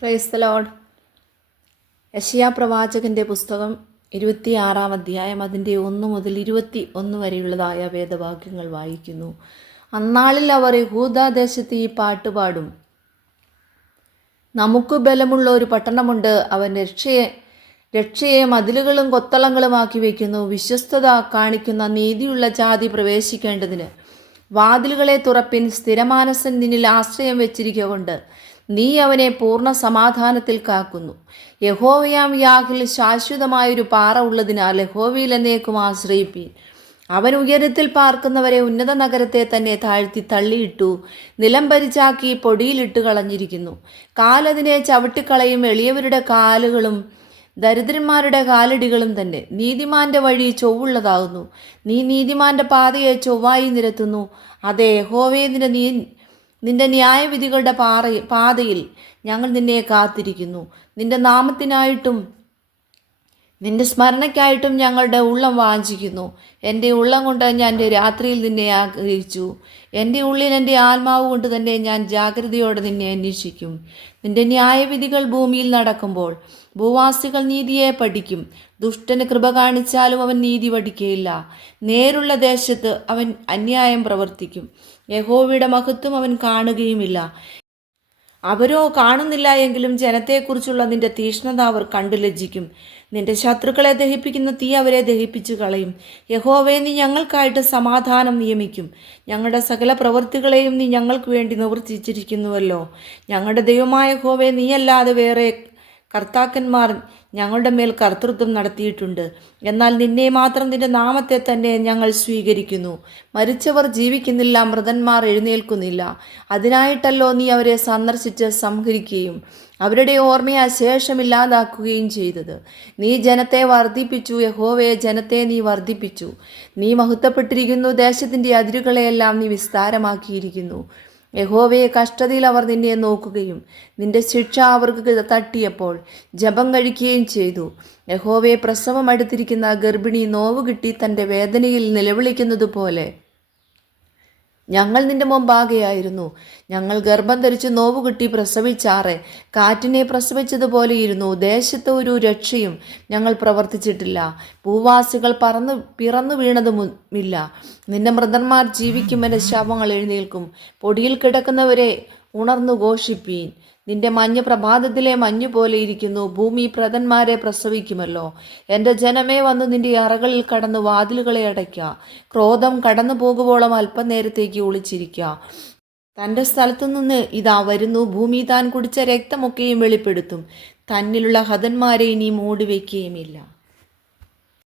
Praise the Lord. യെശയ്യാ പ്രവാചകൻ്റെ പുസ്തകം 26-ാം അധ്യായം അതിൻ്റെ 1 മുതൽ 21 വരെയുള്ളതായ വേദവാക്യങ്ങൾ വായിക്കുന്നു. അന്നാളിൽ അവർ യഹൂദാദേശത്ത് ഈ പാട്ട് പാടും. നമുക്ക് ബലമുള്ള ഒരു പട്ടണമുണ്ട്, അവൻ രക്ഷയെ മതിലുകളും കൊത്തളങ്ങളുമാക്കി വയ്ക്കുന്നു. വിശ്വസ്തത കാണിക്കുന്ന നീതിയുള്ള ജാതി പ്രവേശിക്കേണ്ടതിന് വാതിലുകളെ തുറപ്പിൻ. സ്ഥിരമാനസൻ നിന്നിൽ ആശ്രയം വെച്ചിരിക്കൊണ്ട് നീ അവനെ പൂർണ്ണ സമാധാനത്തിൽ കാക്കുന്നു. യഹോവയാം യാഹിൽ ശാശ്വതമായൊരു പാറ ഉള്ളതിനാൽ യഹോവയിൽ എന്നേക്കും ആശ്രയിപ്പീൻ. അവൻ ഉയരത്തിൽ പാർക്കുന്നവരെ ഉന്നത നഗരത്തെ തന്നെ താഴ്ത്തി തള്ളിയിട്ടു. നിലം പരിച്ചാക്കി പൊടിയിലിട്ട് കളഞ്ഞിരിക്കുന്നു. കാലതിനെ ചവിട്ടിക്കളയും. എളിയവരുടെ കാലുകളും ദരിദ്രന്മാരുടെ കാലടികളും തന്നെ. നീതിമാന്റെ വഴി ചൊവ്വുള്ളതാകുന്നു. നീ നീതിമാന്റെ പാതയെ ചൊവ്വായി നിരത്തുന്നു. അതെ യഹോവേ, നിന്റെ ന്യായവിധികളുടെ പാതയിൽ ഞങ്ങൾ നിന്നെ കാത്തിരിക്കുന്നു. നിന്റെ നാമത്തിനായിട്ടും നിന്റെ സ്മരണയ്ക്കായിട്ടും ഞങ്ങളുടെ ഉള്ളം വാഞ്ചിക്കുന്നു. എൻ്റെ ഉള്ളം കൊണ്ട് ഞാൻ എൻ്റെ രാത്രിയിൽ നിന്നെ ആഗ്രഹിച്ചു. എൻ്റെ ഉള്ളിൽ എൻ്റെ ആത്മാവ് കൊണ്ട് തന്നെ ഞാൻ ജാഗ്രതയോടെ നിന്നെ അന്വേഷിക്കും. നിന്റെ ന്യായവിധികൾ ഭൂമിയിൽ നടക്കുമ്പോൾ ഭൂവാസികൾ നീതിയെ പഠിക്കും. ദുഷ്ടന് കൃപ കാണിച്ചാലും അവൻ നീതി പഠിക്കുകയില്ല. നേരുള്ള ദേശത്ത് അവൻ അന്യായം പ്രവർത്തിക്കും. യഹോവയുടെ മഹത്വം അവൻ കാണുകയുമില്ല. അവരോ കാണുന്നില്ല എങ്കിലും ജനത്തെക്കുറിച്ചുള്ള നിന്റെ തീഷ്ണത അവർ കണ്ടു ലജ്ജിക്കും. നിന്റെ ശത്രുക്കളെ ദഹിപ്പിക്കുന്ന തീ അവരെ ദഹിപ്പിച്ചു കളയും. യഹോവേ, നീ ഞങ്ങൾക്കായിട്ട് സമാധാനം നിയമിക്കും. ഞങ്ങളുടെ സകല പ്രവൃത്തികളെയും നീ ഞങ്ങൾക്ക് വേണ്ടി നിവർത്തിച്ചിരിക്കുന്നുവല്ലോ. ഞങ്ങളുടെ ദൈവമായ യഹോവേ, നീയല്ലാതെ വേറെ കർത്താക്കന്മാർ ഞങ്ങളുടെ മേൽ കർത്തൃത്വം നടത്തിയിട്ടുണ്ട്. എന്നാൽ നിന്നെ മാത്രം, നിന്റെ നാമത്തെ തന്നെ ഞങ്ങൾ സ്വീകരിക്കുന്നു. മരിച്ചവർ ജീവിക്കുന്നില്ല, മൃതന്മാർ എഴുന്നേൽക്കുന്നില്ല. അതിനായിട്ടല്ലോ നീ അവരെ സന്ദർശിച്ച് സംഹരിക്കുകയും അവരുടെ ഓർമ്മയെ ശേഷമില്ലാതാക്കുകയും ചെയ്തത്. നീ ജനത്തെ വർദ്ധിപ്പിച്ചു, യഹോവയെ ജനത്തെ നീ വർദ്ധിപ്പിച്ചു. നീ മഹത്വപ്പെട്ടിരിക്കുന്നു. ദേശത്തിൻ്റെ അതിരുകളെയെല്ലാം നീ വിസ്താരമാക്കിയിരിക്കുന്നു. യഹോവയെ, കഷ്ടതയിൽ അവർ നിന്നെ നോക്കുകയും നിന്റെ ശിക്ഷ അവർക്ക് തട്ടിയപ്പോൾ ജപം കഴിക്കുകയും ചെയ്തു. യഹോവയെ, പ്രസവം അടുത്തിരിക്കുന്ന ഗർഭിണി നോവ് കിട്ടി തൻ്റെ വേദനയിൽ നിലവിളിക്കുന്നത് പോലെ ഞങ്ങൾ നിന്റെ മുമ്പാകെയായിരുന്നു. ഞങ്ങൾ ഗർഭം ധരിച്ച് നോവ് കിട്ടി പ്രസവിച്ചാറെ കാറ്റിനെ പ്രസവിച്ചതുപോലെ ഇരുന്നു. ദേശത്ത് ഒരു രക്ഷയും ഞങ്ങൾ പ്രവർത്തിച്ചിട്ടില്ല. ഭൂവാസികൾ പിറന്നു വീണതുമില്ല. നിന്റെ മൃതന്മാർ ജീവിക്കും, എൻ്റെ ശവങ്ങൾ എഴുന്നേൽക്കും. പൊടിയിൽ കിടക്കുന്നവരെ ഉണർന്നു ഘോഷിപ്പീൻ. നിന്റെ മഞ്ഞ് പ്രഭാതത്തിലെ മഞ്ഞുപോലെ ഇരിക്കുന്നു. ഭൂമി പ്രതന്മാരെ പ്രസവിക്കുമല്ലോ. എൻ്റെ ജനമേ, വന്നു നിന്റെ അറകളിൽ കടന്ന് വാതിലുകളെ അടയ്ക്കുക. ക്രോധം കടന്നു പോകുവോളം അല്പനേരത്തേക്ക് ഒളിച്ചിരിക്കുക. തൻ്റെ സ്ഥലത്തുനിന്ന് ഇതാ വരുന്നു. ഭൂമി താൻ കുടിച്ച രക്തമൊക്കെയും വെളിപ്പെടുത്തും. തന്നിലുള്ള ഹതന്മാരെ ഇനി മൂടിവെക്കുകയുമില്ല.